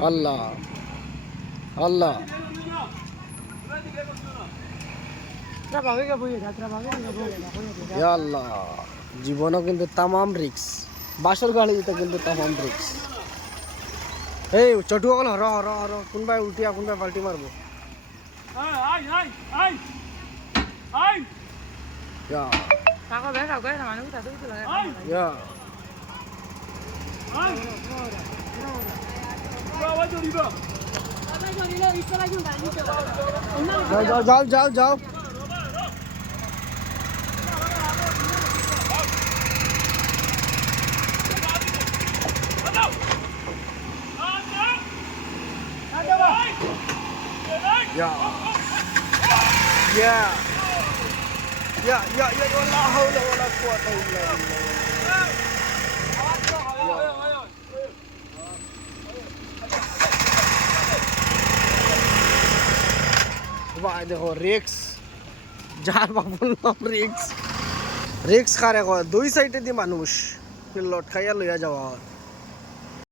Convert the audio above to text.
আল্লাহ আল্লাহ ইয়া আল্লাহ জীবনও কিন্তু তামাম রিক্স বাসর গাড়ি এটা কিন্তু তামাম রিক্স এই চটু অকল হর হর হর কোনবাই উঠিয়া কোনবাই পাল্টি মারবো ইয়া ইয়া যাও যাও যাও যাও Yeah. Yeah. Ya, ya, ya, ya, la haula wala quwwata illa billah. ভাই দেখো রিক্স যার বাবুর নাম রিক্স রিক্স কারে কয় দুই সাইডে দি মানুষ লটকাইয়া লইয়া যাওয়া হয়